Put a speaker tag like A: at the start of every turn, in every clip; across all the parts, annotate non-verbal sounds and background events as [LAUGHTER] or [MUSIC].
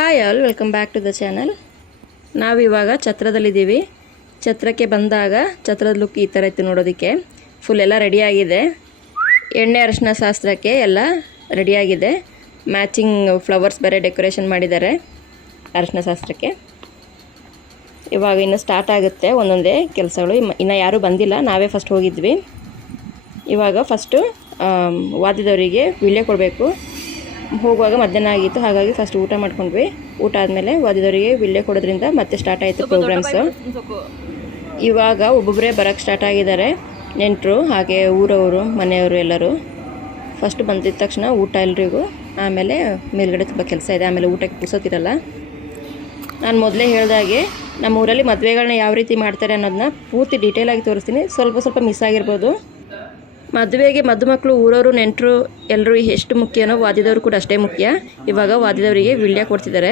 A: Hi all welcome back to the channel ನಾವಿವಾಗ ಛತ್ರದಲ್ಲಿದ್ದೀವಿ. ಛತ್ರಕ್ಕೆ ಬಂದಾಗ ಛತ್ರದ ಲುಕ್ ಈ ಥರ ಇತ್ತು ನೋಡೋದಕ್ಕೆ. ಫುಲ್ ಎಲ್ಲ ರೆಡಿಯಾಗಿದೆ ಎಣ್ಣೆ ಅರಶಿನ ಶಾಸ್ತ್ರಕ್ಕೆ ಎಲ್ಲ ರೆಡಿಯಾಗಿದೆ ಮ್ಯಾಚಿಂಗ್ ಫ್ಲವರ್ಸ್ ಬೇರೆ ಡೆಕೋರೇಷನ್ ಮಾಡಿದ್ದಾರೆ ಅರಶಿನ ಶಾಸ್ತ್ರಕ್ಕೆ. ಇವಾಗ ಇನ್ನು ಸ್ಟಾರ್ಟ್ ಆಗುತ್ತೆ. ಒಂದೊಂದೇ ಕೆಲಸಗಳು. ಇನ್ನು ಯಾರೂ ಬಂದಿಲ್ಲ. ನಾವೇ ಫಸ್ಟ್ ಹೋಗಿದ್ವಿ. ಇವಾಗ ಫಸ್ಟು ವಾದ್ಯದವರಿಗೆ ವಿಳ್ಯ ಕೊಡಬೇಕು. ಹೋಗುವಾಗ ಮಧ್ಯಾಹ್ನ ಆಗಿತ್ತು. ಹಾಗಾಗಿ ಫಸ್ಟ್ ಊಟ ಮಾಡ್ಕೊಂಡ್ವಿ. ಊಟ ಆದಮೇಲೆ ವಾದ್ಯದವರಿಗೆ ವಿಳ್ಯ ಕೊಡೋದ್ರಿಂದ ಮತ್ತೆ ಸ್ಟಾರ್ಟ್ ಆಯಿತು ಪ್ರೋಗ್ರಾಮ್ಸು ಇವಾಗ ಒಬ್ಬೊಬ್ಬರೇ ಬರೋಕ್ಕೆ ಸ್ಟಾರ್ಟ್ ಆಗಿದ್ದಾರೆ. ನೆಂಟರು ಹಾಗೆ ಊರವರು ಮನೆಯವರು ಎಲ್ಲರೂ. ಫಸ್ಟ್ ಬಂದಿದ್ದ ತಕ್ಷಣ ಊಟ ಎಲ್ರಿಗೂ. ಆಮೇಲೆ ಮೇಲ್ಗಡೆ ತುಂಬ ಕೆಲಸ ಇದೆ. ಆಮೇಲೆ ಊಟಕ್ಕೆ ಪುರ್ಸೋತಿರಲ್ಲ. ನಾನು ಮೊದಲೇ ಹೇಳಿದಾಗೆ ನಮ್ಮ ಊರಲ್ಲಿ ಮದುವೆಗಳನ್ನ ಯಾವ ರೀತಿ ಮಾಡ್ತಾರೆ ಅನ್ನೋದನ್ನ ಪೂರ್ತಿ ಡೀಟೇಲಾಗಿ ತೋರಿಸ್ತೀನಿ. ಸ್ವಲ್ಪ ಸ್ವಲ್ಪ ಮಿಸ್ ಆಗಿರ್ಬೋದು. ಮದುವೆಗೆ ಮದುಮಕ್ಕಳು ಊರವರು, ನೆಂಟರು ಎಲ್ಲರೂ ಎಷ್ಟು ಮುಖ್ಯನೋ ವಾದ್ಯದವರು ಕೂಡ ಅಷ್ಟೇ ಮುಖ್ಯ. ಇವಾಗ ವಾದ್ಯದವರಿಗೆ ವಿಳ್ಯ ಕೊಡ್ತಿದ್ದಾರೆ.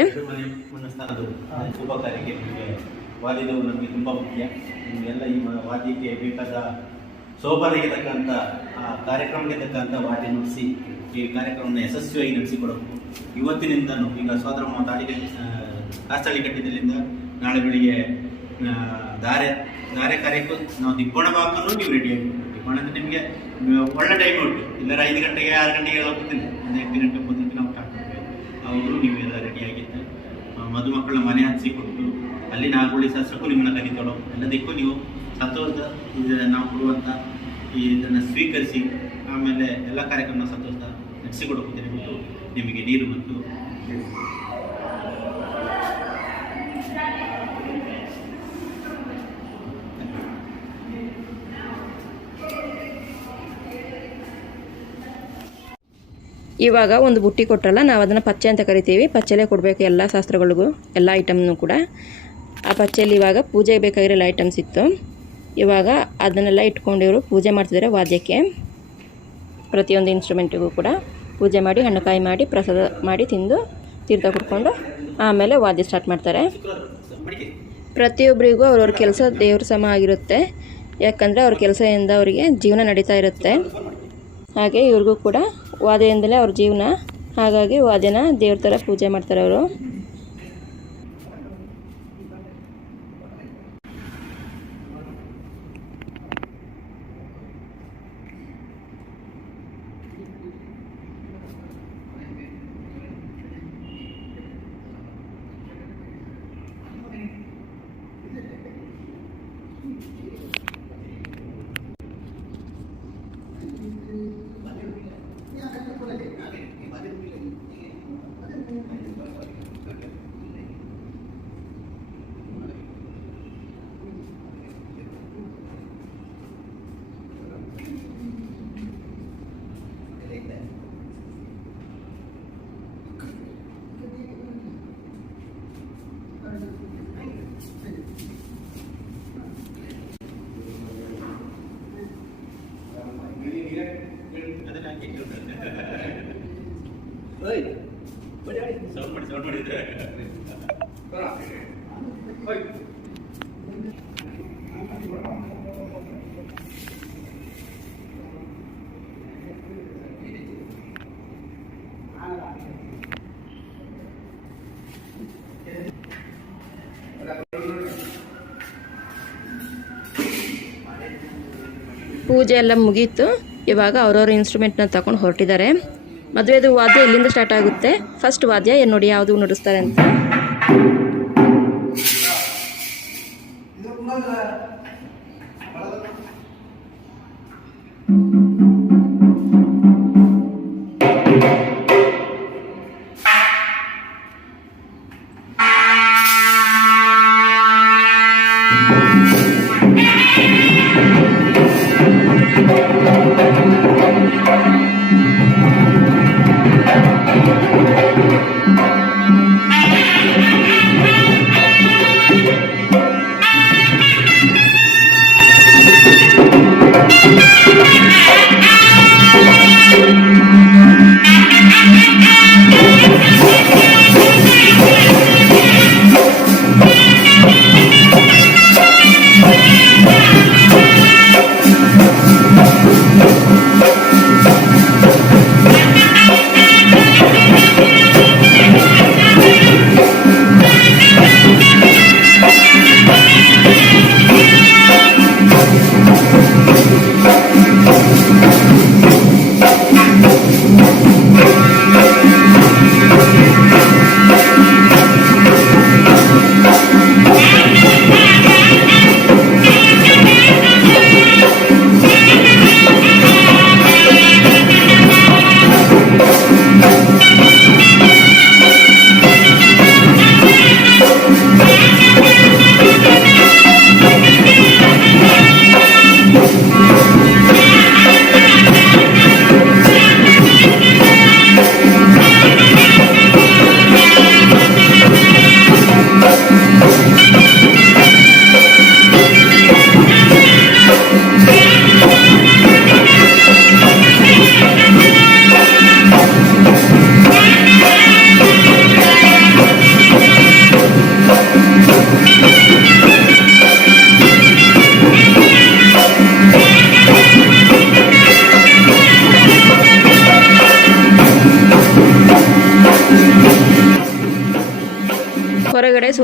B: ನಮಗೆ ತುಂಬ ಮುಖ್ಯ. ನಿಮಗೆಲ್ಲ ಈ ಶೋಭನೆಗೆ ತಕ್ಕಂಥ ಆ, ಕಾರ್ಯಕ್ರಮಕ್ಕೆ ತಕ್ಕಂಥ ವಾದ್ಯ ನುಡಿಸಿ, ಈ ಕಾರ್ಯಕ್ರಮವನ್ನು ಯಶಸ್ವಿಯಾಗಿ ನಡೆಸಿಕೊಡಬೇಕು. ಇವತ್ತಿನಿಂದನೂ, ಈಗ ಸೋದರ ತಾಳಿಗೆ ಕಾಸ್ತಳಿ ಕಟ್ಟಿದ್ದಲ್ಲಿಂದ ನಾಳೆ ಬೆಳಿಗ್ಗೆ ದಾರೆ ಧಾರೆ ಧಾರೆ ಕಾರ್ಯಕ್ಕೂ ನಾವು ದಿಬ್ಬಣ ನೀವು ರೆಡಿ ಅಂದ್ರೆ ನಿಮಗೆ ಒಳ್ಳೆ ಟೈಮ್ ಉಂಟು. ಇಲ್ಲರ ಐದು ಗಂಟೆಗೆ, ಆರು ಗಂಟೆಗೆ ಎಲ್ಲ ಒಂದು ಎಂಟು ಗಂಟೆ ಬಂದಂತೆ ನಾವು ಸ್ಟಾರ್ಟ್ ಮಾಡಬೇಕು ಅವರು ನೀವೆಲ್ಲ ರೆಡಿಯಾಗಿದ್ದು ಮದುಮಕ್ಕಳ ಮನೆ ಹಂಚಿಕೊಟ್ಟು ಅಲ್ಲಿ ನಾಗುಳಿ ಶಾಸ್ತ್ರಕ್ಕೂ ನಿಮ್ಮನ್ನು ಕರೀತಾಳೋ ಎಲ್ಲದಕ್ಕೂ ನೀವು ಸಂತೋಷದ ನಾವು ಕೊಡುವಂಥ ಈ ಇದನ್ನು ಸ್ವೀಕರಿಸಿ, ಆಮೇಲೆ ಎಲ್ಲ ಕಾರ್ಯಕ್ರಮ ಸಂತೋಷ ನಡೆಸಿಕೊಡಬಹುದು ಮತ್ತು ನಿಮಗೆ ನೀರು ಮತ್ತು
A: ಇವಾಗ ಒಂದು ಬುಟ್ಟಿ ಕೊಟ್ಟರಲ್ಲ ನಾವು ಅದನ್ನು ಪಚ್ಚೆ ಅಂತ ಕರಿತೀವಿ. ಪಚ್ಚೆಲೆ ಕೊಡಬೇಕು ಎಲ್ಲ ಶಾಸ್ತ್ರಗಳಿಗೂ, ಎಲ್ಲ ಐಟಮ್ನು ಕೂಡ. ಆ ಪಚ್ಚೆಯಲ್ಲಿ ಇವಾಗ ಪೂಜೆಗೆ ಬೇಕಾಗಿರೋ ಐಟಮ್ಸ್ ಇತ್ತು. ಇವಾಗ ಅದನ್ನೆಲ್ಲ ಇಟ್ಕೊಂಡಿವರು ಪೂಜೆ ಮಾಡ್ತಿದ್ದಾರೆ ವಾದ್ಯಕ್ಕೆ. ಪ್ರತಿಯೊಂದು ಇನ್ಸ್ಟ್ರೂಮೆಂಟಿಗೂ ಕೂಡ ಪೂಜೆ ಮಾಡಿ, ಹಣ್ಣುಕಾಯಿ ಮಾಡಿ, ಪ್ರಸಾದ ಮಾಡಿ ತಿಂದು ತೀರ್ಥ ಕುಟ್ಕೊಂಡು ಆಮೇಲೆ ವಾದ್ಯ ಸ್ಟಾರ್ಟ್ ಮಾಡ್ತಾರೆ. ಪ್ರತಿಯೊಬ್ಬರಿಗೂ ಅವ್ರವ್ರ ಕೆಲಸ ದೇವ್ರ ಸಮ ಆಗಿರುತ್ತೆ. ಯಾಕಂದರೆ ಅವ್ರ ಕೆಲಸದಿಂದ ಅವರಿಗೆ ಜೀವನ ನಡೀತಾ ಇರುತ್ತೆ. ಹಾಗೆ ಇವ್ರಿಗೂ ಕೂಡ ವಾದೆಯಿಂದಲೇ ಅವ್ರ ಜೀವನ ಹಾಗಾಗಿ ವಾದ್ಯನ ದೇವ್ರ ಥರ ಪೂಜೆ ಮಾಡ್ತಾರೆ ಅವರು.
B: ಸೌಂಡ್ ಮಾಡಿ ಸೌಂಡ್ ಮಾಡಿದ್ರೆ.
A: ಪೂಜೆ ಎಲ್ಲ ಮುಗೀತು. ಇವಾಗ ಅವ್ರವ್ರ ಇನ್ಸ್ಟ್ರೂಮೆಂಟ್ನ ತಗೊಂಡು ಹೊರಟಿದ್ದಾರೆ. ಮದುವೆದು ವಾದ್ಯ ಇಲ್ಲಿಂದ ಸ್ಟಾರ್ಟ್ ಆಗುತ್ತೆ? ಫಸ್ಟ್ ವಾದ್ಯ ಏನು ನೋಡಿ, ಯಾವುದು ನುಡಿಸ್ತಾರೆ ಅಂತ?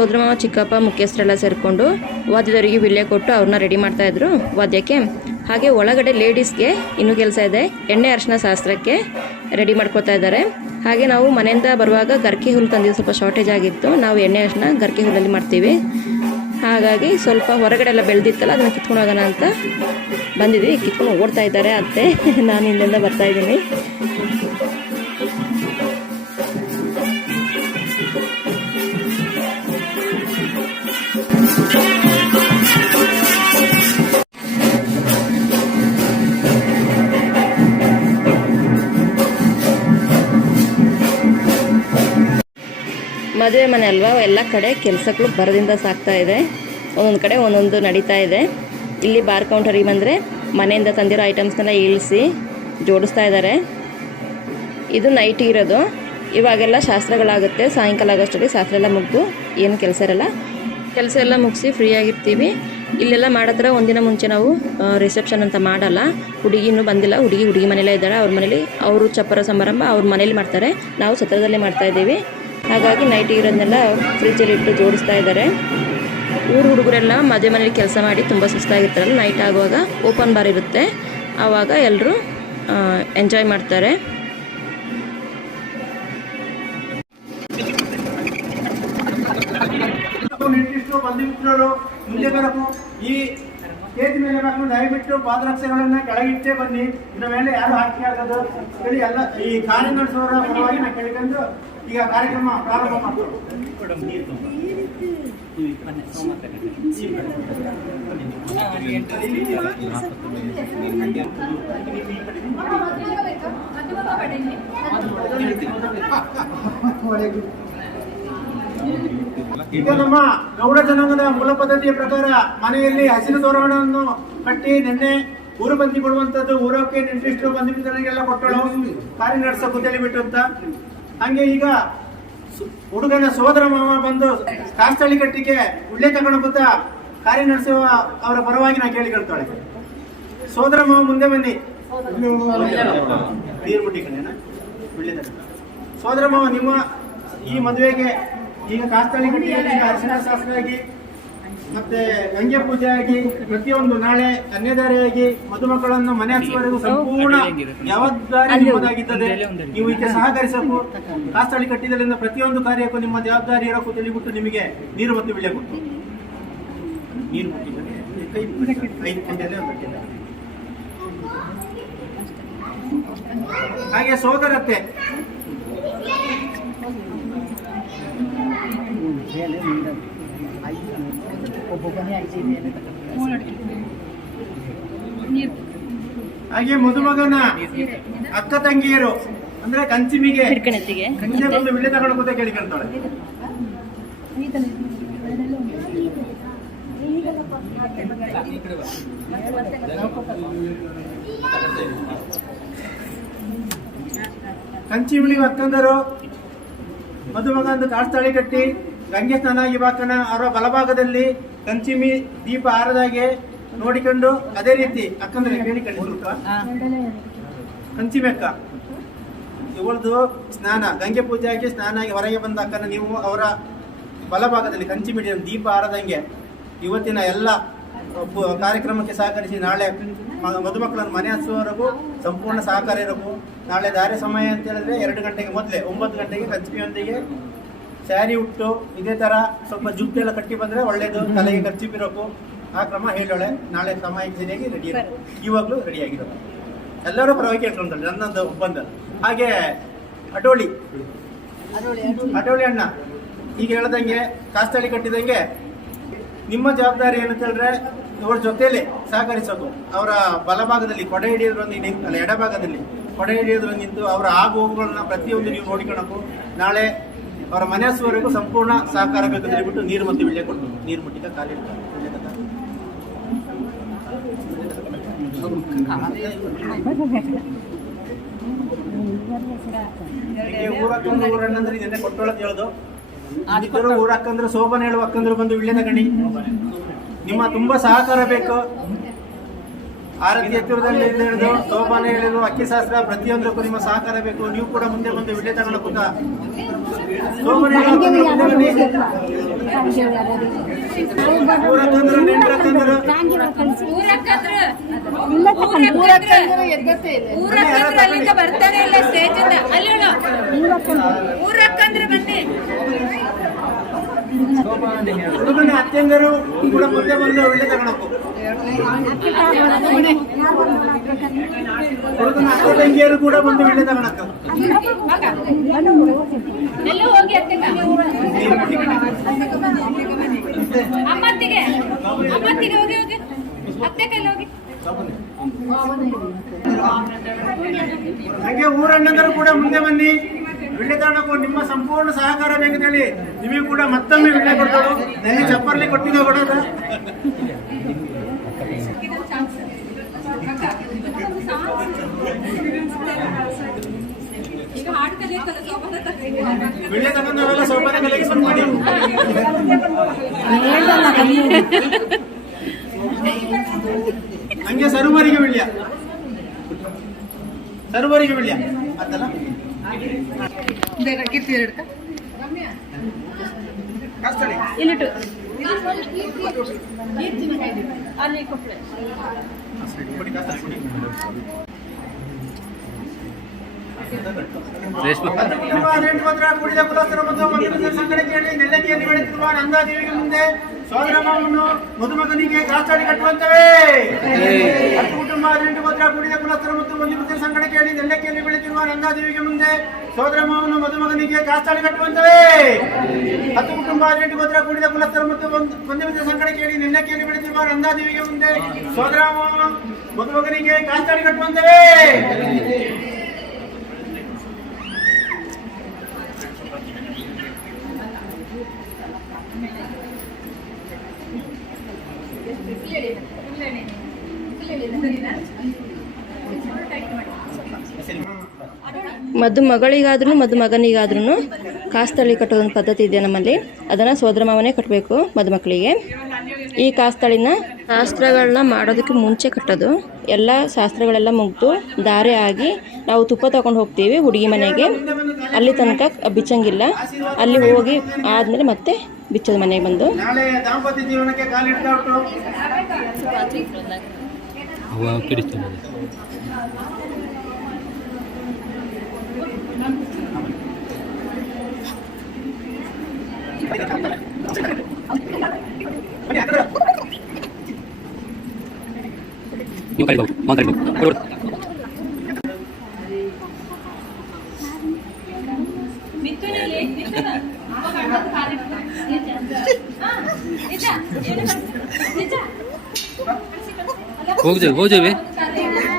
A: ಸೋದರ ಚಿಕ್ಕಪ್ಪ, ಮುಖ್ಯಸ್ಥರೆಲ್ಲ ಸೇರಿಕೊಂಡು ವಾದ್ಯದವರಿಗೆ ವಿಲ್ಯ ಕೊಟ್ಟು ಅವ್ರನ್ನ ರೆಡಿ ಮಾಡ್ತಾ ಮಾಡ್ತಾಯಿದ್ರು ವಾದ್ಯಕ್ಕೆ. ಹಾಗೆ ಒಳಗಡೆ ಲೇಡೀಸ್ಗೆ ಇನ್ನೂ ಕೆಲಸ ಇದೆ. ಎಣ್ಣೆ ಅರಿಶಿನ ಶಾಸ್ತ್ರಕ್ಕೆ ರೆಡಿ ಮಾಡ್ಕೊತಾ ಇದ್ದಾರೆ. ಹಾಗೆ ನಾವು ಮನೆಯಿಂದ ಬರುವಾಗ ಗರ್ಕೆ ಹುಲ್ಲು ತಂದಿದ್ದು ಸ್ವಲ್ಪ ಶಾರ್ಟೇಜ್ ಆಗಿತ್ತು. ನಾವು ಎಣ್ಣೆ ಅರಿಶಿನ ಗರ್ಕೆ ಹುಲ್ಲಲ್ಲಿ ಮಾಡ್ತೀವಿ. ಹಾಗಾಗಿ ಸ್ವಲ್ಪ ಹೊರಗಡೆ ಎಲ್ಲ ಬೆಳೆದಿತ್ತಲ್ಲ, ಅದನ್ನು ಕಿತ್ಕೊಂಡು ಹೋಗೋಣ ಅಂತ ಬಂದಿದ್ವಿ. ಕಿತ್ಕೊಂಡು ಓಡ್ತಾ ಇದ್ದಾರೆ ಅತ್ತೆ. [LAUGHS] ನಾನು ಇಲ್ಲಿಂದ ಬರ್ತಾ ಇದ್ದೀನಿ. ಮದುವೆ ಮನೆ ಅಲ್ವಾ? ಎಲ್ಲ ಕಡೆ ಕೆಲಸಗಳು ಬರದಿಂದ ಸಾಕ್ತಾ ಇದೆ. ಒಂದೊಂದು ಕಡೆ ಒಂದೊಂದು ನಡೀತಾ ಇದೆ. ಇಲ್ಲಿ ಬಾರ್ ಕೌಂಟರಿಗೆ ಬಂದರೆ ಮನೆಯಿಂದ ತಂದಿರೋ ಐಟಮ್ಸ್ನೆಲ್ಲ ಇಳಿಸಿ ಜೋಡಿಸ್ತಾ ಇದ್ದಾರೆ ಇದು ನೈಟ್ ಇರೋದು. ಇವಾಗೆಲ್ಲ ಶಾಸ್ತ್ರಗಳಾಗುತ್ತೆ. ಸಾಯಂಕಾಲ ಆಗೋಷ್ಟರಲ್ಲಿ ಶಾಸ್ತ್ರ ಎಲ್ಲ ಮುಗಿದು ಏನು ಕೆಲಸ ಇರಲ್ಲ. ಕೆಲಸ ಎಲ್ಲ ಮುಗಿಸಿ ಫ್ರೀ ಆಗಿರ್ತೀವಿ. ಇಲ್ಲೆಲ್ಲ ಮಾಡತ್ರ ಒಂದಿನ ಮುಂಚೆ ನಾವು ರಿಸೆಪ್ಷನ್ ಅಂತ ಮಾಡಲ್ಲ. ಹುಡುಗಿನೂ ಬಂದಿಲ್ಲ. ಹುಡುಗಿ ಹುಡುಗಿ ಮನೇಲೇ ಇದ್ದಾಳೆ. ಅವ್ರ ಮನೇಲಿ ಅವರು ಚಪ್ಪರ ಸಮಾರಂಭ ಅವ್ರ ಮನೇಲಿ ಮಾಡ್ತಾರೆ. ನಾವು ಸತ್ರದಲ್ಲೇ ಮಾಡ್ತಾ ಇದ್ದೀವಿ. ಹಾಗಾಗಿ ನೈಟ್ ಇರೋದನ್ನೆಲ್ಲ ಫ್ರಿಜ್ಜಲ್ಲಿ ಇಟ್ಟು ಜೋಡಿಸ್ತಾ ಇದ್ದಾರೆ ಊರು ಹುಡುಗರೆಲ್ಲ ಮದುವೆ ಮನೇಲಿ ಕೆಲಸ ಮಾಡಿ ತುಂಬ ಸುಸ್ತಾಗಿರ್ತಾರಲ್ಲ ನೈಟ್ ಆಗುವಾಗ ಓಪನ್ ಬಾರ್ ಇರುತ್ತೆ. ಆವಾಗ ಎಲ್ಲರೂ ಎಂಜಾಯ್ ಮಾಡ್ತಾರೆ.
B: ಮುಂದೆ ಈ ಮೇಲೆ ಬಂದು ದಯವಿಟ್ಟು ಪಾದರಕ್ಷೆಗಳನ್ನ ಕೆಳಗಿಟ್ಟೇ ಬನ್ನಿ ಇನ್ನ ಮೇಲೆ ಯಾರು ಹಾಕಿ ಹೇಳಿ ಎಲ್ಲ ಈ ಕಾರ್ಯ ನಡೆಸುವ ಪರವಾಗಿ ನಾನು ಕೇಳಿಕೊಂಡು ಈಗ ಕಾರ್ಯಕ್ರಮ ಪ್ರಾರಂಭ ಮಾಡ್ತಾರೆ ಈಗ ನಮ್ಮ ಗೌಡ ಜನಾಂಗದ ಮೂಲ ಪದ್ಧತಿಯ ಪ್ರಕಾರ ಮನೆಯಲ್ಲಿ ಹಸಿರು ತೋರಣವನ್ನು ಕಟ್ಟಿ ನಿನ್ನೆ ಊರು ಬಂದಿ ಕೊಡುವಂತದ್ದು ಊರಕ್ಕೆ ನಿರ್ದಿಷ್ಟ ಬಂಧುಮಿತ್ರರಿಗೆಲ್ಲ ಕೊಟ್ಟಳು. ಕಾರ್ಯ ನಡೆಸೋ ಬಿಟ್ಟು ಅಂತ ಹಂಗೆ ಈಗ ಹುಡುಗನ ಸೋದರ ಮಾವ ಬಂದು ಕಾಸ್ತಳಿ ಕಟ್ಟಿಗೆ ಉಳ್ಳೆ ತಗೊಂಡು ಬುದ್ಧ ಕಾರ್ಯ ನಡೆಸುವ ಅವರ ಪರವಾಗಿ ನಾ ಕೇಳಿಕೊಳ್ತಾಳೆ ಸೋದರ ಮಾವ ಮುಂದೆ ಬನ್ನಿ. ಸೋದರ ಮಾವ ನಿಮ್ಮ ಈ ಮದುವೆಗೆ ಈಗ ಕಾಸ್ತಳ್ಳಿ ಕಟ್ಟಿಗೆ ಅರಿಶಿನ ಶಾಸ್ತ್ರವಾಗಿ ಮತ್ತೆ ಗಂಗೆ ಪೂಜೆ ಆಗಿ ಪ್ರತಿಯೊಂದು ನಾಳೆ ಕನ್ಯಾದಾರಿಯಾಗಿ ಮದುಮಕ್ಕಳನ್ನು ಮನೆ ಹಚ್ಚುವವರೆಗೂ ಸಂಪೂರ್ಣ ಜವಾಬ್ದಾರಿ ನಿಮ್ಮದಾಗಿದ್ದದೆ ನೀವು ಇದಕ್ಕೆ ಸಹಕರಿಸಬೇಕು. ಕಾಸ್ತಳಿ ಕಟ್ಟಿದರಿಂದ ಪ್ರತಿಯೊಂದು ಕಾರ್ಯಕ್ಕೂ ನಿಮ್ಮ ಜವಾಬ್ದಾರಿ ಇರೋಕ್ಕೂ ತಿಳಿಬಿಟ್ಟು ನಿಮಗೆ ನೀರು ಮತ್ತು ಬಿಳೆ ಕೊಟ್ಟು ನೀರು ಐದು ಗಂಟೆಯಲ್ಲೇ ಹಾಗೆ ಮದುಮಗನ ಅಕ್ಕ ತಂಗಿಯರು ಅಂದ್ರೆ ಕಂಚಿಮಿಗೆ. ಮುಂದೆ ಬಂದು ವಿಳೆ ತಗೊಂಡು ಕೂತ ಕೇಳಿಕೊಂತಾಳೆ. ಕಂಚಿ ಬಿಳಿ ಅಕ್ಕಂದರು ಮದುಮಗ ಒಂದು ಕಾಡ್ತಾಳಿ ಕಟ್ಟಿ ಗಂಗೆ ಸ್ನಾನ ಇವಾಕನ ಅವರ ಬಲಭಾಗದಲ್ಲಿ ಕಂಚಿಮಿ ದೀಪ ಆರದಾಗೆ ನೋಡಿಕೊಂಡು ಅದೇ ರೀತಿ ಅಕ್ಕಂದ್ರೆ ಹೇಳಿಕೊಂಡು ಸ್ವಲ್ಪ. ಕಂಚಿಮಿ ಅಕ್ಕ ಇವಳದು ಸ್ನಾನ ಗಂಗೆ ಪೂಜೆ ಆಗಿ ಸ್ನಾನ ಆಗಿ ಹೊರಗೆ ಬಂದ ಅಕ್ಕನ ನೀವು ಅವರ ಬಲಭಾಗದಲ್ಲಿ ಕಂಚಿ ಮಿಡಿಯ ದೀಪ ಆರದಂಗೆ ಇವತ್ತಿನ ಎಲ್ಲ ಕಾರ್ಯಕ್ರಮಕ್ಕೆ ಸಹಕರಿಸಿ ನಾಳೆ ಮಧುಮಕ್ಕಳನ್ನು ಮನೆ ಹಚ್ಚುವವರೆಗೂ ಸಂಪೂರ್ಣ ಸಹಕಾರ ಇರಬೇಕು. ನಾಳೆ ದಾರಿ ಸಮಯ ಅಂತ ಹೇಳಿದ್ರೆ ಎರಡು ಗಂಟೆಗೆ ಮೊದಲೇ ಒಂಬತ್ತು ಗಂಟೆಗೆ ಕಂಚಿಮಿಯೊಂದಿಗೆ ಸ್ಯಾರಿ ಉಟ್ಟು ಇದೇ ತರ ಸ್ವಲ್ಪ ಜುಟ್ಟು ಎಲ್ಲ ಕಟ್ಟಿ ಬಂದ್ರೆ ಒಳ್ಳೇದು, ತಲೆಗೆ ಖರ್ಚಿಪಿರೋಕು ಆ ಕ್ರಮ ಹೇಳೋಳೆ. ನಾಳೆ ಸಮಯಕ್ಕೆ ಸರಿಯಾಗಿ ರೆಡಿ ಇವಾಗ್ಲೂ ರೆಡಿ ಆಗಿರೋದು ಎಲ್ಲರೂ ಪರವಾಗಿ ಕೇಳ್ಕೊಂತಾರೆ ನನ್ನೊಂದು ಒಪ್ಪಂದ. ಹಾಗೆ ಅಟೋಳಿ ಅಟೋಳಿ ಅಣ್ಣ ಈಗ ಹೇಳ್ದಂಗೆ, ಕಾಸ್ತಾಳಿ ಕಟ್ಟಿದಂಗೆ, ನಿಮ್ಮ ಜವಾಬ್ದಾರಿ ಏನಂತ ಹೇಳಿದ್ರೆ, ಇವ್ರ ಜೊತೆಲಿ ಸಹಕರಿಸೋದು. ಅವರ ಬಲಭಾಗದಲ್ಲಿ ಕೊಡೆ ಹಿಡಿಯೋದ್ರೊಂದಿಗೆ ನಿಂತಲ್ಲ ಎಡಭಾಗದಲ್ಲಿ ಕೊಡೆ ಹಿಡಿಯೋದ್ರೊಂದು ನಿಂತು ಅವರ ಆಗು ಹೋಗುಗಳನ್ನ ಪ್ರತಿಯೊಂದು ನೀವು ನೋಡಿಕೊಳ್ಳಬೇಕು ನಾಳೆ ಅವರ ಮನೆ ಸುವರೆಗೂ ಸಂಪೂರ್ಣ ಸಹಕಾರ ಬೇಕು ಅಂತ ಹೇಳ್ಬಿಟ್ಟು ನೀರು ಮತ್ತು ವಿಳ್ಳೆ ಕೊಟ್ಟು ನೀರು ಮುಟ್ಟಿಗೆ ಕಾಲಿಡ್ತಾರೆ ಊರಕ್ಕಂದ್ರೆ ಊರಣ್ಣಂದ್ರೆ ಇದನ್ನೇ ಕೊಟ್ಟೊಳದ್ ಹೇಳೋದು. ಊರಕ್ಕಂದ್ರೆ ಶೋಭನ ಹೇಳುವ ಅಕ್ಕಂದ್ರೆ ಬಂದು ವಿಳ್ಳೆನ ಗಣಿ. ನಿಮ್ಮ ತುಂಬಾ ಸಹಕಾರ ಬೇಕು. ಆರತಿ ಎತ್ತಿರದಲ್ಲಿ ಹಿಡಿದು ಸೋಪಾನ ಹೇಳಿದ್ರು ಅಕ್ಕಿ ಶಾಸ್ತ್ರ ಪ್ರತಿಯೊಂದಕ್ಕೂ ನಿಮ್ಮ ಸಹಕಾರ ಬೇಕು. ನೀವು ಕೂಡ ಮುಂದೆ ಬಂದು ವಿಳೆ ತಗೊಳಕುತ್ತ ತಂದ್ರು
C: ಬರ್ತಾನೆ ಇಲ್ಲ ಸ್ಟೇಜ್ ಅಲ್ಲಿ ಊರಕ್ಕಂದ್ರೆ ಬನ್ನಿ
B: ಅತ್ತೆಂದರು ಕೂಡ ಮುಂದೆ ಬಂದ್ರೆ ಒಳ್ಳೆ ತಗೊಳಕು. ಅಕ್ಕ ತಂಗಿಯರು ಕೂಡ ಬಂದು ಒಳ್ಳೆ ತಗೊಳಕ
C: ಅಮ್ಮತ್ತಿಗೆ ಅಮ್ಮತ್ತಿಗೆ ಹೋಗಿ ಹೋಗಿ. ಅತ್ತೆ ಕೈಲಿ ಹೋಗಿ.
B: ಹಾಗೆ ಊರಣ್ಣಂದರು ಕೂಡ ಮುಂದೆ ಬನ್ನಿ. ವಿಳ್ಳೆ ತಗೊಳಕು ನಿಮ್ಮ ಸಂಪೂರ್ಣ ಸಹಕಾರ ಬೇಕಂತ ಹೇಳಿ. ನಿಮಗೆ ಕೂಡ ಮತ್ತೊಮ್ಮೆ ವಿಳ್ಳೆ ಕೊಡ್ತಾರೆ? ನೆನೆ ಚಪ್ಪರ್ಲಿ ಕೊಟ್ಟಿದ್ದೆ ಕೊಡೋದು ಹಂಗೆ ಸರ್ವರಿಗೆ ವಿಳ್ಯ. ಸರ್ವರಿಗೆ ವಿಳ್ಯ. ಅದಲ್ಲ ಕಾಸ್ತಳಿ.
C: ಇಲ್ಲಿಟ್ಟು ಅಲ್ಲಿ ಕೊಪ್ಪಳೆ
B: ಕೊಡಿ, ಕಾಸ್ತಳಿ ಕೊಡಿ. ನಿಮ್ಮ ಹದಿನೆಂಟು ಪತ್ರ ಕುಡಿದ ಕುಲಸ್ಥರ ಮತ್ತು ಮಂತ್ರಿಗಳ ಸಂಗಡ ಕೇಳಿ ನೆಲ್ಲಕ್ಕಿಯಲ್ಲಿ ಬೆಳೆದಿರುವ ನಂದಾದೇವಿಗೆ ಮುಂದೆ ಸೋದರ ಮಧುಮಗನಿಗೆ ಕಾಚಾಡಿ ಕಟ್ಟುವಂತವೇ. ಹತ್ತು ಕುಟುಂಬ ಹದಿನೆಂಟು ಪತ್ರ ಕುಡಿದ ಕುಲಸ್ಥರ ಮತ್ತು ಸಂಗಡ ಕೇಳಿ ನೆಲ್ಲಕ್ಕಿಯಲ್ಲಿ ಬೆಳೆದಿರುವ ನಂದಾದೇವಿಗೆ ಮುಂದೆ ಸೋದರ ಮಧುಮಗನಿಗೆ ಕಾಚಾಡಿ ಕಟ್ಟುವಂತವೇ. ಹತ್ತು ಕುಟುಂಬ ಹದಿನೆಂಟು ಪತ್ರ ಕುಡಿದ ಕುಲಸ್ಥರ ಮತ್ತು ಬಂಧುಮಿತ್ರ ಸಂಗಡ ಕೇಳಿ ನೆಲ್ಲಕ್ಕಿಯಲ್ಲಿ ಬೆಳೆದಿರುವ ನಂದಾದೇವಿಗೆ ಮುಂದೆ ಸೋದರ ಮಧುಮಗನಿಗೆ ಕಾಚಾಡಿ ಕಟ್ಟುವಂತವೇ.
A: ಮದುಮಗಳಿಗಾದ್ರೂ ಮದುಮಗನಿಗಾದ್ರೂ ಕಾಸ್ತಳಿ ಕಟ್ಟೋದೊಂದು ಪದ್ಧತಿ ಇದೆ ನಮ್ಮಲ್ಲಿ. ಅದನ್ನು ಸೋದರ ಮಾವನೇ ಕಟ್ಟಬೇಕು ಮದುಮಕ್ಕಳಿಗೆ. ಈ ಕಾಸ್ತಳಿನ ಶಾಸ್ತ್ರಗಳನ್ನ ಮಾಡೋದಕ್ಕೆ ಮುಂಚೆ ಕಟ್ಟೋದು. ಎಲ್ಲ ಶಾಸ್ತ್ರಗಳೆಲ್ಲ ಮುಗಿದು ದಾರೆ ಆಗಿ ನಾವು ತುಪ್ಪ ತಗೊಂಡು ಹೋಗ್ತೀವಿ ಹುಡುಗಿ ಮನೆಗೆ. ಅಲ್ಲಿ ತನಕ ಬಿಚ್ಚಂಗಿಲ್ಲ. ಅಲ್ಲಿ ಹೋಗಿ ಆದ್ಮೇಲೆ ಮತ್ತೆ ಬಿಚ್ಚೋದು ಮನೆಗೆ ಬಂದು.
D: ನೀವು
C: ಕಳಿಬಹುದು ಮಾತಾಡಬಹುದು ನಿಜ ನಿಜ ನಿಜ
D: ಹೋಗಿ ಜಾವಿ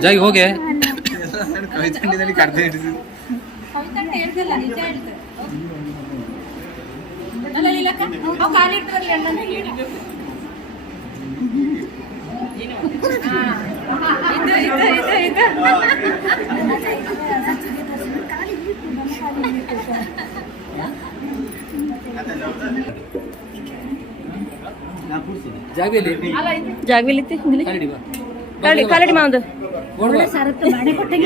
D: ಜಾಗಿ ಹೋಗೆ.
C: ಕವಿತಂಟೆ ಹೇಳ್ದಲ್ಲ ನಿಜ ಹೇಳ್ದೆ ಅಲ್ಲ ಲೀಲಕ್ಕ ಅವ್ ಕಾಲಿಡ್ತಾರಲ್ಲ ಅಣ್ಣಂತ ಹೇಳಿದ್ರು ಇದು ಇದು ಇದು ಇದು
D: ಜಾಗದಲ್ಲಿ
C: ಅಲ್ಲ ಇದು
A: ಜಾಗವಿಲ್ಲಿತ್ತಿ
D: ಕರಡಿ ಬಾ.
A: ಕಾಲಡಿ ಕಾಲಡಿ ಮಾವಂದು
D: ನೋಡುವ
B: ಮೂರು ಸತಿ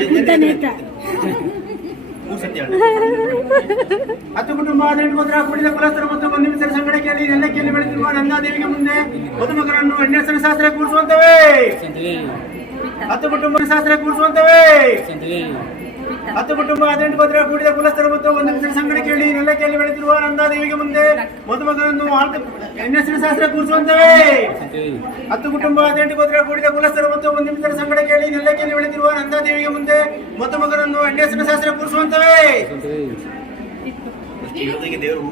B: ಹತ್ತು ಕುಟುಂಬ ಹದಿನೆಂಟು ಪತ್ರ ಕುಡಿದ ಕುಲಸ್ಥರು ಮತ್ತು ಬಂಧುಮಿತ್ರ ಸಂಗಡ ಕೇಳಿ ನೆಲ್ಲಕ್ಕಿಯಲ್ಲಿ ಬೆಳೆದಿರುವ ನಂದಾದೇವಿಗೆ ಮುಂದೆ ಮದುಮಗನನ್ನು ಹೆಣ್ಣೆಸರು ಶಾಸ್ತ್ರ ಕೂರಿಸುವಂತವೇ. ಹತ್ತು ಕುಟುಂಬ ಶಾಸ್ತ್ರ ಕೂರಿಸುವಂತವೇ. ಹತ್ತು ಕುಟುಂಬ, ಹದಿನೆಂಟು ಪತ್ರ ಕೂಡಿದ ಕುಲಸ್ಥರು ಮತ್ತು ಒಂದು ಬಂಧುಮಿತ್ರ ಸಂಗಡಿ ಕೇಳಿ ನೆಲ್ಲಕ್ಕಿಯಲ್ಲಿ ಬೆಳೆದಿರುವ ನಂದಾದೇವಿಗೆ ಮುಂದೆ ಮದುಮಗನನ್ನು ಹೆಣ್ಣೆಸರು ಶಾಸ್ತ್ರ ಕೂರಿಸುವಂತವೇ. ಹತ್ತು ಕುಟುಂಬ, ಹದಿನೆಂಟು ಪತ್ರ ಕೂಡಿದ ಕುಲಸ್ಥರು ಮತ್ತು ಬಂಧುಮಿತ್ರ ಸಂಗಡ ಕೇಳಿ ನೆಲ್ಲಕ್ಕಿಯಲ್ಲಿ ಬೆಳೆದಿರುವ ನಂದಾದೇವಿಗೆ ಮುಂದೆ ಮದುಮಗನನ್ನು ಹೆಣ್ಣೆಸರು ಶಾಸ್ತ್ರ ಕೂರಿಸುವಂತವೇ.
E: ದೇವರು ಹೂ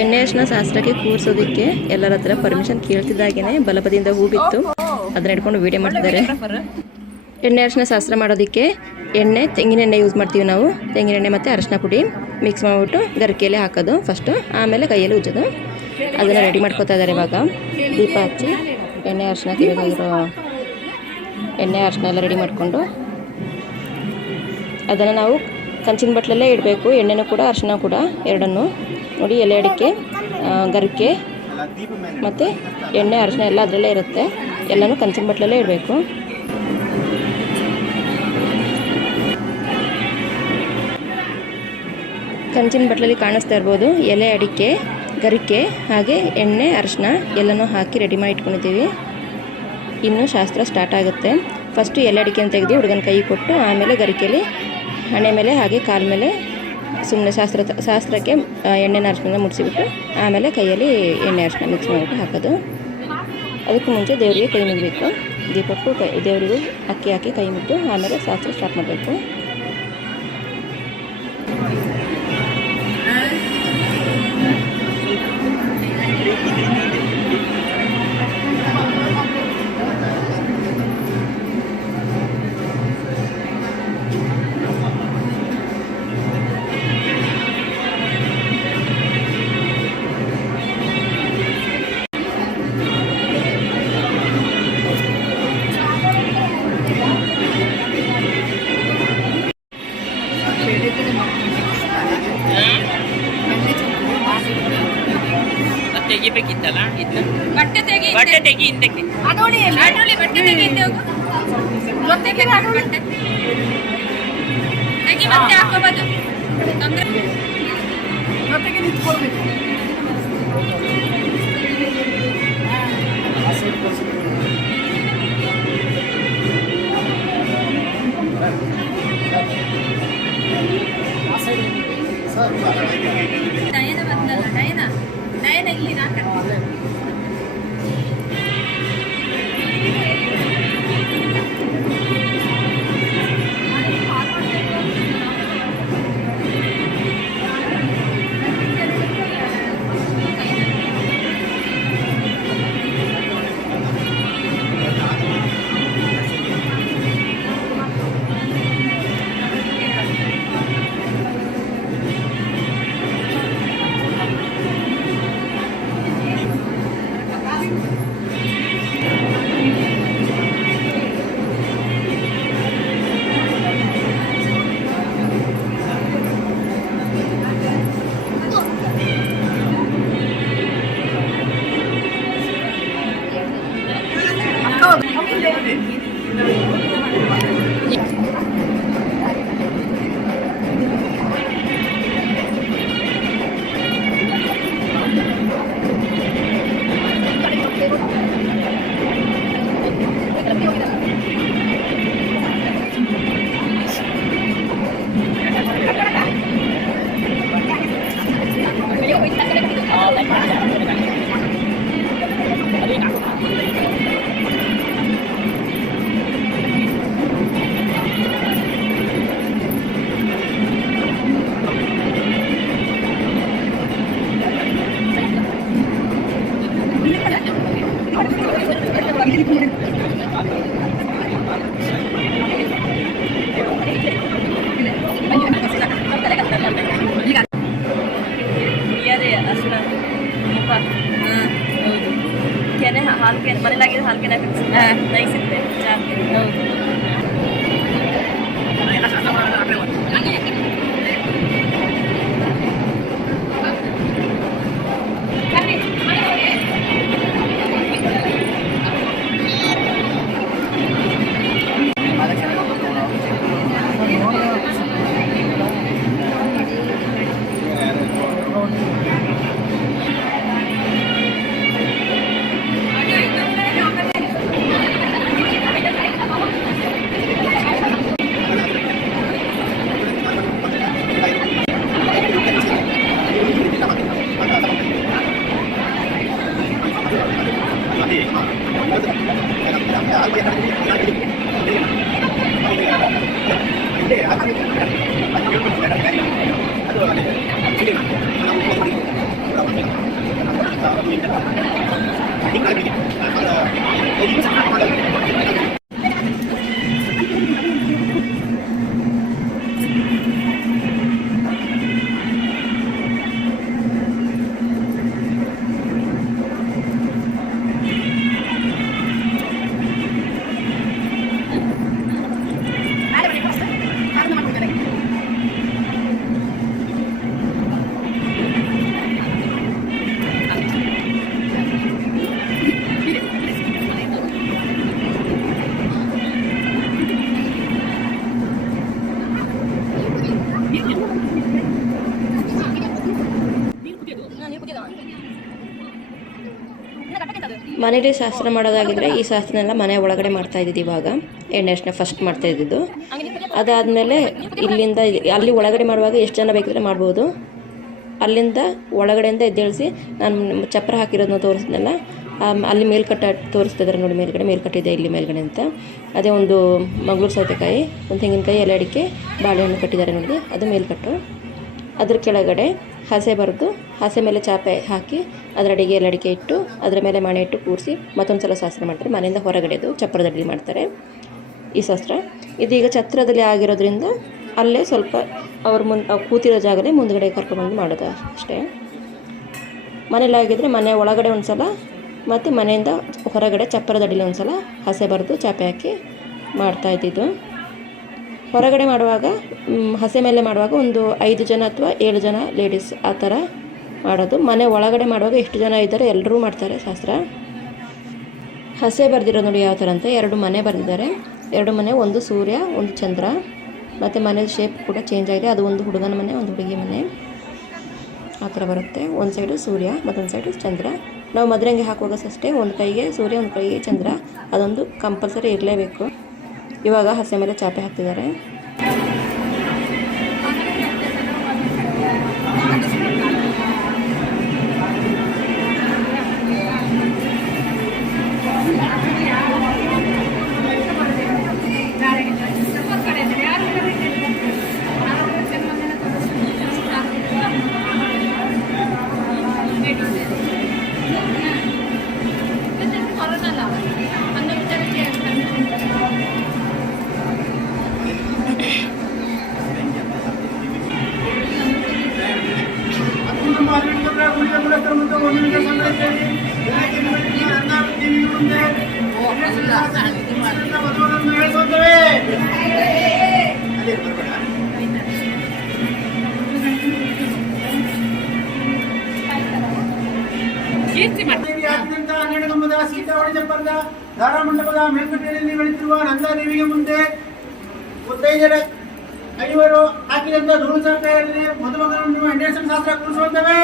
A: ಎಣ್ಣೆ ಅರ್ಶಿನ ಶಾಸ್ತ್ರಕ್ಕೆ ಕೂರಿಸೋದಕ್ಕೆ ಎಲ್ಲರ ಹತ್ರ ಪರ್ಮಿಷನ್ ಕೇಳ್ತಿದ್ದಾಗೇನೆ ಬಲಪದಿಂದ ಹೂ ಬಿತ್ತು. ಅದನ್ನ ಇಟ್ಕೊಂಡು ವೀಡಿಯೋ ಮಾಡ್ತಿದ್ದಾರೆ. ಎಣ್ಣೆ ಅರಿಶಿನ ಶಾಸ್ತ್ರ ಮಾಡೋದಕ್ಕೆ ಎಣ್ಣೆ, ತೆಂಗಿನ ಎಣ್ಣೆ ಯೂಸ್ ಮಾಡ್ತೀವಿ ನಾವು. ತೆಂಗಿನ ಎಣ್ಣೆ ಮತ್ತು ಅರಿಶಿನ ಪುಡಿ ಮಿಕ್ಸ್ ಮಾಡಿಬಿಟ್ಟು ಗರಿಕೆಯಲ್ಲಿ ಹಾಕೋದು ಫಸ್ಟು ಆಮೇಲೆ ಕೈಯಲ್ಲಿ ಉಜ್ಜೋದು. ಅದನ್ನು ರೆಡಿ ಮಾಡ್ಕೋತಾ ಇದ್ದಾರೆ ಇವಾಗ. ದೀಪ ಹಚ್ಚಿ ಎಣ್ಣೆ ಅರಿಶಿನ ಬೇಕಾಗಿರೋ ಎಣ್ಣೆ ಅರಿಶಿನ ಎಲ್ಲ ರೆಡಿ ಮಾಡಿಕೊಂಡು ಅದನ್ನು ನಾವು ಕಂಚಿನ ಬಟ್ಲಲ್ಲೇ ಇಡಬೇಕು. ಎಣ್ಣೆನೂ ಕೂಡ ಅರಿಶಿನ ಕೂಡ ಎರಡನ್ನು. ನೋಡಿ, ಎಲೆ ಅಡಿಕೆ ಗರಿಕೆ ಮತ್ತು ಎಣ್ಣೆ, ಅರಿಶಿನ ಎಲ್ಲ ಅದರಲ್ಲೇ ಇರುತ್ತೆ. ಎಲ್ಲನೂ ಕಂಚಿನ ಬಟ್ಲಲ್ಲೇ ಇಡಬೇಕು. ಕಂಚಿನ ಬಟ್ಲಲ್ಲಿ ಕಾಣಿಸ್ತಾ ಇರ್ಬೋದು, ಎಲೆ ಅಡಿಕೆ, ಗರಿಕೆ, ಹಾಗೆ ಎಣ್ಣೆ, ಅರಿಶಿನ ಎಲ್ಲನೂ ಹಾಕಿ ರೆಡಿ ಮಾಡಿ ಇಟ್ಕೊಂಡಿದ್ದೀವಿ. ಇನ್ನು ಶಾಸ್ತ್ರ ಸ್ಟಾರ್ಟ್ ಆಗುತ್ತೆ. ಫಸ್ಟು ಎಲೆ ಅಡಿಕೆಯನ್ನು ತೆಗೆದು ಹುಡುಗನ ಕೈ ಕೊಟ್ಟು, ಆಮೇಲೆ ಗರಿಕೆಯಲ್ಲಿ ಹಣೆ ಮೇಲೆ ಹಾಗೆ ಕಾಲ ಮೇಲೆ ಸುಮ್ಮನೆ ಶಾಸ್ತ್ರ ಶಾಸ್ತ್ರಕ್ಕೆ ಎಣ್ಣೆನ ಅರಿಶಿನ ಮುಡಿಸಿಬಿಟ್ಟು, ಆಮೇಲೆ ಕೈಯಲ್ಲಿ ಎಣ್ಣೆ ಅರಿಶಿನ ಮಿಕ್ಸ್ ಮಾಡಿಬಿಟ್ಟು ಹಾಕೋದು. ಅದಕ್ಕೂ ಮುಂಚೆ ದೇವರಿಗೆ ಕೈ ಮುಗಬೇಕು. ದೀಪಕ್ಕೂ ಕೈ, ದೇವರಿಗೂ ಅಕ್ಕಿ ಹಾಕಿ ಕೈ ಮುಗಿದು, ಆಮೇಲೆ ಶಾಸ್ತ್ರ ಸ್ಟಾರ್ಟ್ ಮಾಡಬೇಕು.
C: ಜೊತೆಗೆ ಬಟ್ಟೆ ತೆಗಿ ಮತ್ತೆ ಹಾಕೋಬೋದು ತೊಂದ್ರೆ
B: ಜೊತೆಗೆ ನಿಂತ್ಕೊಳ್ಬೇಕು
C: ನಯನ ಬಂದಲ್ಲ ನಯನ ನಯನ ಇಲ್ಲಿ ನಾಕ
A: ಮನೇಲಿ ಶಾಸ್ತ್ರ ಮಾಡೋದಾಗಿದ್ರೆ ಈ ಶಾಸ್ತ್ರನೆಲ್ಲ ಮನೆ ಒಳಗಡೆ ಮಾಡ್ತಾ ಇದ್ದಿದ್ದು ಇವಾಗ. ಎಣ್ಣೆ ಅರ್ಶಿನ ಫಸ್ಟ್ ಮಾಡ್ತಾ ಇದ್ದಿದ್ದು. ಅದಾದಮೇಲೆ ಇಲ್ಲಿಂದ ಅಲ್ಲಿ ಒಳಗಡೆ ಮಾಡುವಾಗ ಎಷ್ಟು ಜನ ಬೇಕಿದ್ರೆ ಮಾಡ್ಬೋದು. ಅಲ್ಲಿಂದ ಒಳಗಡೆಯಿಂದ ಎದ್ದೇಳಿಸಿ ನಾನು ಚಪ್ಪರ ಹಾಕಿರೋದನ್ನ ತೋರಿಸಿದ್ನಲ್ಲ, ಆಮ್- ಅಲ್ಲಿ ಮೇಲ್ಕಟ್ಟ ತೋರಿಸ್ತಿದ್ದಾರೆ ನೋಡಿ, ಮೇಲ್ಗಡೆ ಮೇಲ್ಕಟ್ಟಿದೆ ಇಲ್ಲಿ ಮೇಲ್ಗಡೆ ಅಂತ. ಅದೇ ಒಂದು ಮಂಗ್ಳೂರು ಸೌತೆಕಾಯಿ, ಒಂದು ತೆಂಗಿನಕಾಯಿ, ಎಲೆ ಅಡಿಕೆ, ಬಾಳೆಹಣ್ಣು ಕಟ್ಟಿದ್ದಾರೆ ನೋಡಿ, ಅದು ಮೇಲ್ಕಟ್ಟು ಅದ್ರ ಕೆಳಗಡೆ ಹಸೆ ಬರೆದು ಹಸೆ ಮೇಲೆ ಚಾಪೆ ಹಾಕಿ ಅದರ ಅಡಿಗೆ ಎಲ್ಲ ಅಡಿಕೆ ಇಟ್ಟು ಅದರ ಮೇಲೆ ಮಣೆ ಇಟ್ಟು ಕೂರಿಸಿ ಮತ್ತೊಂದು ಸಲ ಶಾಸ್ತ್ರ ಮಾಡ್ತಾರೆ. ಮನೆಯಿಂದ ಹೊರಗಡೆದು ಚಪ್ಪರದಲ್ಲಿ ಮಾಡ್ತಾರೆ. ಈ ಶಾಸ್ತ್ರ ಇದೀಗ ಛತ್ರದಲ್ಲಿ ಆಗಿರೋದ್ರಿಂದ ಅಲ್ಲೇ ಸ್ವಲ್ಪ ಅವ್ರ ಮುಂದೆ ಅವ್ರು ಕೂತಿರೋ ಜಾಗದಲ್ಲಿ ಮುಂದ್ಗಡೆ ಕರ್ಕೊಂಡ್ಬಂದು ಮಾಡೋದು ಅಷ್ಟೇ. ಮನೇಲಿ ಆಗಿದ್ರೆ ಮನೆ ಒಳಗಡೆ ಒಂದು ಸಲ ಮತ್ತು ಮನೆಯಿಂದ ಹೊರಗಡೆ ಚಪ್ಪರದ ಅಡಿಲಿ ಒಂದು ಸಲ ಹಸೆ ಬರೆದು ಚಾಪೆ ಹಾಕಿ ಮಾಡ್ತಾ ಇದ್ದಿದ್ದು. ಹೊರಗಡೆ ಮಾಡುವಾಗ ಹಸೆ ಮೇಲೆ ಮಾಡುವಾಗ ಒಂದು ಐದು ಜನ ಅಥವಾ ಏಳು ಜನ ಲೇಡೀಸ್ ಆ ಥರ ಮಾಡೋದು. ಮನೆ ಒಳಗಡೆ ಮಾಡುವಾಗ ಎಷ್ಟು ಜನ ಇದ್ದಾರೆ ಎಲ್ಲರೂ ಮಾಡ್ತಾರೆ ಶಾಸ್ತ್ರ. ಹಸೆ ಬರೆದಿರೋ ನೋಡಿ ಯಾವ ಥರ ಅಂತ ಎರಡು ಮನೆ ಬರೆದಿದ್ದಾರೆ. ಎರಡು ಮನೆ, ಒಂದು ಸೂರ್ಯ, ಒಂದು ಚಂದ್ರ. ಮತ್ತು ಮನೆ ಶೇಪ್ ಕೂಡ ಚೇಂಜ್ ಆಗಿದೆ. ಅದು ಒಂದು ಹುಡುಗನ ಮನೆ, ಒಂದು ಹುಡುಗಿ ಮನೆ. ಆ ಥರ ಬರುತ್ತೆ. ಒಂದು ಸೈಡು ಸೂರ್ಯ, ಮತ್ತೊಂದು ಸೈಡು ಚಂದ್ರ. ನಾವು ಮದುವೆಗೆ ಹಾಕುವಾಗ ಅಷ್ಟೇ, ಒಂದು ಕೈಗೆ ಸೂರ್ಯ, ಒಂದು ಕೈಗೆ ಚಂದ್ರ. ಅದೊಂದು ಕಂಪಲ್ಸರಿ ಇರಲೇಬೇಕು. ಇವಾಗ ಹಸೆ ಮೇಲೆ ಚಾಪೆ ಹಾಕ್ತಿದ್ದಾರೆ.
B: ಅದೇ ಬರಬೇಡ ಹಾಕಿದಂತ ಹನ್ನೆರಡು ಕಂಬದ ಸೀತಾವಳಿ ಚಪ್ಪರದ ಧಾರಾಮಂಡಪದ ಮೇಲ್ಕಟ್ಟೆಯಲ್ಲಿ ಬೆಳೆತಿರುವ ನಂದಾದೇವಿಗೆ ಮುಂದೆ ಮುತ್ತೈದರ ಐವರು ಹಾಕಿದಂತ ಧೂಳು ಸರ್ಕಾರದಲ್ಲಿ ಮದುಮಗನನ್ನು ಹೆಣ್ಣೆಸರು ಶಾಸ್ತ್ರ ಕೂರಿಸುವಂತವೇ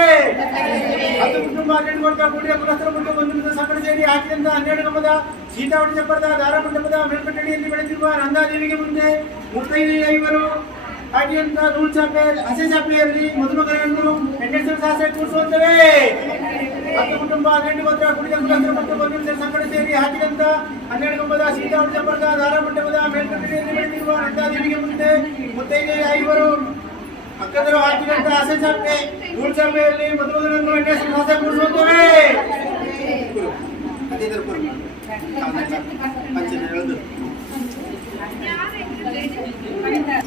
B: ಹತ್ತು ಕುಟುಂಬ ಹನ್ನೆರಡು ಕೊಟ್ಟ ಕೂಡಿದ ಕುಲಸ್ಥರ ಮುಂದೆ ಒಂದು ನಿಮಿಷ ಸಂಗಡ ಸೇರಿ ಹಾಕಿದಂತ ಹನ್ನೆರಡು ಕಂಬದ ಸೀತಾವಳಿ ಚಪ್ಪರದ ಧಾರಾಮಂಡಪದ ಮೇಲ್ಕಟ್ಟೆಯಲ್ಲಿ ಬೆಳೆತಿರುವ ನಂದಾದೇವಿಗೆ ಮುಂದೆ ಮುತ್ತೈದು ಐವರು ಹಾಕಿದಂತ ಧೂಳು ಚಾಪೆ ಹಸೆ ಚಾಪೆಯಲ್ಲಿ ಮದುಮಗನನ್ನು ಹೆಣ್ಣೆಸರು ಶಾಸ್ತ್ರ ಕೂರಿಸುವಂತವೇ ಹತ್ತು ಕುಟುಂಬ ಹನ್ನೆರಡು ಗೋತ್ರ ಕುಡಿದ ಕುಲಸ್ಥರ ಮತ್ತು ಬಂಧುಗಳ ಸೇರಿ ಹಾಕಿದಂತ ಹನ್ನೆರಡು ಕಂಬದ ಸೀತಾವಳಿ ಚಪ್ಪರದ ದಾರ ಮಂಟಪದ ಮೇಲ್ಕಟ್ಟೆಯಲ್ಲಿ ಬೆಳೆದಿರುವ ನಂದಾದೇವಿಗೆ ಮುಂದೆ ಮುತ್ತೈದೆ ಐವರು ಪಕ್ಕದರು ಹಾಕಿದಂತ ಆಸೆ ಚಾಪೆ ಧೂಳು ಚಾಪೆಯಲ್ಲಿ ಮದುಮಗನನ್ನು ಎಣ್ಣೆ ಸಿಂಹಾಸ ಕೂಡಿಸುತ್ತೇವೆ
C: Thank